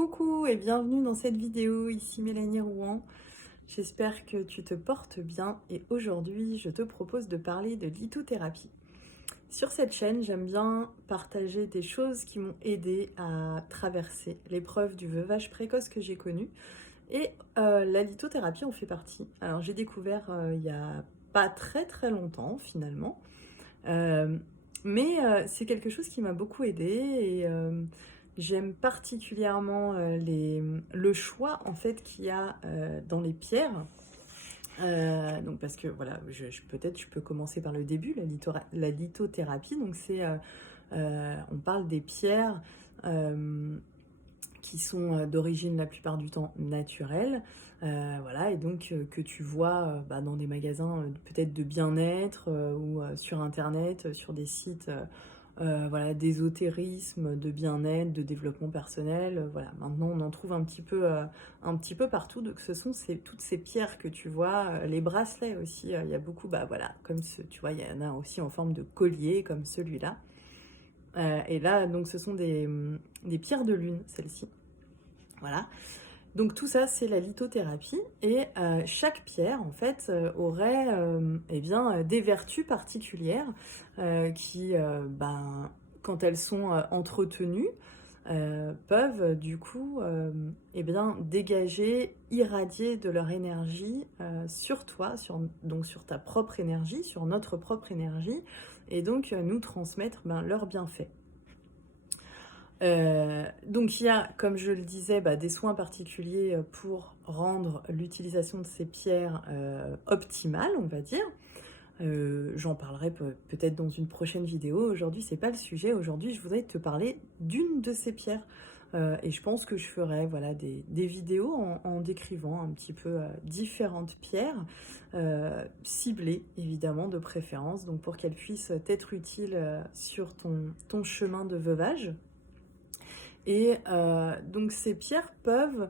Coucou et bienvenue dans cette vidéo, ici Mélanie Rouen. J'espère que tu te portes bien et aujourd'hui je te propose de parler de lithothérapie. Sur cette chaîne, j'aime bien partager des choses qui m'ont aidé à traverser l'épreuve du veuvage précoce que j'ai connue et la lithothérapie en fait partie. Alors j'ai découvert il y a pas très longtemps finalement, euh, mais c'est quelque chose qui m'a beaucoup aidée et j'aime particulièrement le choix en fait qu'il y a dans les pierres. Donc parce que voilà, peut-être je peux commencer par le début, la lithothérapie. Donc on parle des pierres qui sont d'origine la plupart du temps naturelle, voilà, et donc que tu vois dans des magasins peut-être de bien-être ou sur internet, sur des sites voilà, d'ésotérisme, de bien-être, de développement personnel, voilà. Maintenant on en trouve un petit peu partout, donc ce sont toutes ces pierres que tu vois, les bracelets aussi, il y a beaucoup, voilà, comme tu vois, il y en a aussi en forme de collier comme celui-là. Et là, donc, ce sont des pierres de lune, celles-ci. Voilà. Donc tout ça, c'est la lithothérapie. Et chaque pierre, en fait, aurait eh bien, des vertus particulières qui, quand elles sont entretenues, peuvent du coup eh bien, dégager, irradier de leur énergie sur toi, donc sur ta propre énergie, sur notre propre énergie, et donc nous transmettre leurs bienfaits. Donc il y a, comme je le disais, des soins particuliers pour rendre l'utilisation de ces pierres optimale, on va dire. J'en parlerai peut-être dans une prochaine vidéo. Aujourd'hui, c'est pas le sujet. Aujourd'hui, je voudrais te parler d'une de ces pierres. Et je pense que je ferai voilà, des vidéos en décrivant un petit peu différentes pierres, ciblées évidemment de préférence, donc pour qu'elles puissent t'être utiles sur ton chemin de veuvage. Et donc ces pierres peuvent,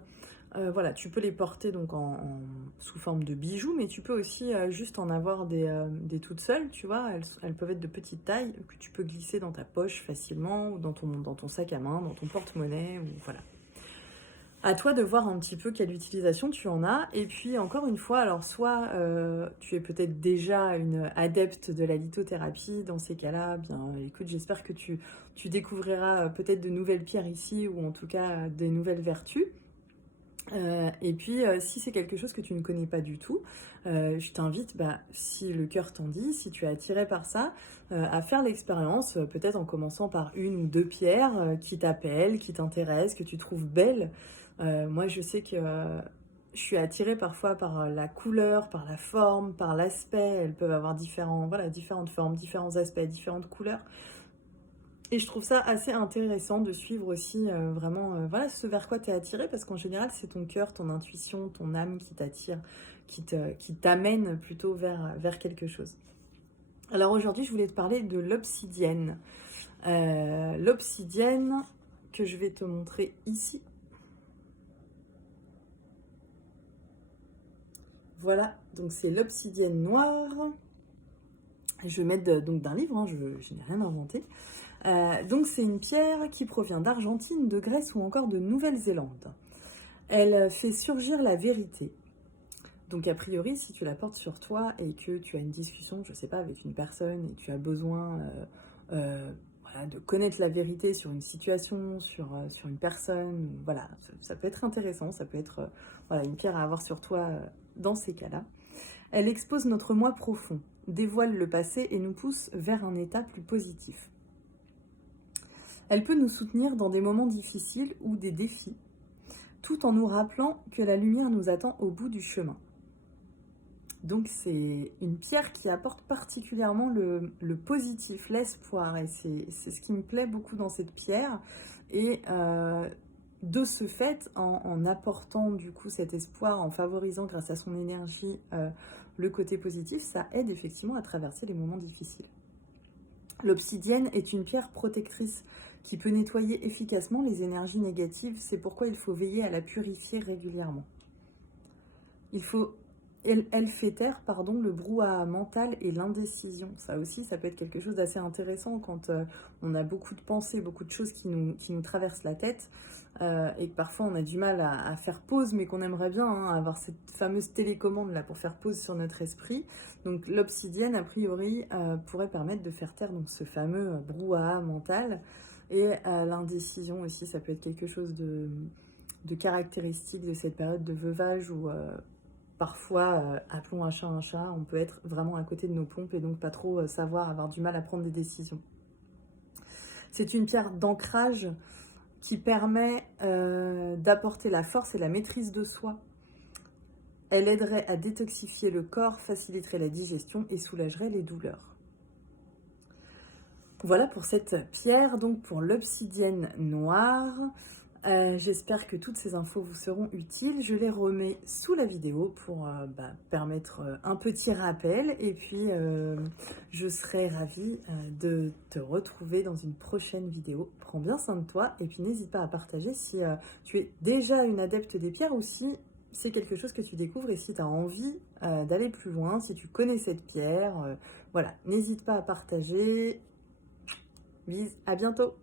voilà, tu peux les porter donc sous forme de bijoux, mais tu peux aussi juste en avoir des toutes seules, tu vois. Elles peuvent être de petite taille, que tu peux glisser dans ta poche facilement, ou dans ton sac à main, dans ton porte-monnaie, ou voilà. À toi de voir un petit peu quelle utilisation tu en as. Et puis encore une fois, alors soit tu es peut-être déjà une adepte de la lithothérapie, dans ces cas-là, bien écoute, j'espère que tu découvriras peut-être de nouvelles pierres ici, ou en tout cas des nouvelles vertus. Et puis si c'est quelque chose que tu ne connais pas du tout, je t'invite, si le cœur t'en dit, si tu es attiré par ça, à faire l'expérience, peut-être en commençant par une ou deux pierres qui t'appellent, qui t'intéressent, que tu trouves belles. Moi je sais que je suis attirée parfois par la couleur, par la forme, par l'aspect. Elles peuvent avoir différentes formes, différents aspects, différentes couleurs. Et je trouve ça assez intéressant de suivre aussi vraiment voilà, ce vers quoi tu es attiré, parce qu'en général, c'est ton cœur, ton intuition, ton âme qui t'attire, qui t'amène plutôt vers quelque chose. Alors aujourd'hui, je voulais te parler de l'obsidienne. L'obsidienne que je vais te montrer ici. Voilà, donc c'est l'obsidienne noire. Je vais mettre donc d'un livre, hein, je n'ai rien inventé. Donc c'est une pierre qui provient d'Argentine, de Grèce ou encore de Nouvelle-Zélande. Elle fait surgir la vérité. Donc a priori, si tu la portes sur toi et que tu as une discussion, je sais pas, avec une personne et tu as besoin voilà, de connaître la vérité sur une situation, sur une personne, voilà, ça peut être intéressant, ça peut être voilà, une pierre à avoir sur toi dans ces cas-là. Elle expose notre moi profond, dévoile le passé et nous pousse vers un état plus positif. Elle peut nous soutenir dans des moments difficiles ou des défis, tout en nous rappelant que la lumière nous attend au bout du chemin. Donc c'est une pierre qui apporte particulièrement le positif, l'espoir, et c'est ce qui me plaît beaucoup dans cette pierre. Et de ce fait, en apportant du coup cet espoir, en favorisant grâce à son énergie le côté positif, ça aide effectivement à traverser les moments difficiles. L'obsidienne est une pierre protectrice qui peut nettoyer efficacement les énergies négatives. C'est pourquoi il faut veiller à la purifier régulièrement. Il faut elle fait taire, pardon, le brouhaha mental et l'indécision. Ça aussi, ça peut être quelque chose d'assez intéressant quand on a beaucoup de pensées, beaucoup de choses qui nous traversent la tête et que parfois on a du mal à faire pause, mais qu'on aimerait bien avoir cette fameuse télécommande là pour faire pause sur notre esprit. Donc l'obsidienne, a priori, pourrait permettre de faire taire donc, ce fameux brouhaha mental et l'indécision aussi. Ça peut être quelque chose de caractéristique de cette période de veuvage où parfois, appelons un chat, on peut être vraiment à côté de nos pompes et donc pas trop savoir, avoir du mal à prendre des décisions. C'est une pierre d'ancrage qui permet d'apporter la force et la maîtrise de soi. Elle aiderait à détoxifier le corps, faciliterait la digestion et soulagerait les douleurs. Voilà pour cette pierre, donc pour l'obsidienne noire. J'espère que toutes ces infos vous seront utiles. Je les remets sous la vidéo pour permettre un petit rappel. Et puis, je serai ravie de te retrouver dans une prochaine vidéo. Prends bien soin de toi et puis n'hésite pas à partager si tu es déjà une adepte des pierres ou si c'est quelque chose que tu découvres et si tu as envie d'aller plus loin, si tu connais cette pierre. Voilà, n'hésite pas à partager. Bis, à bientôt!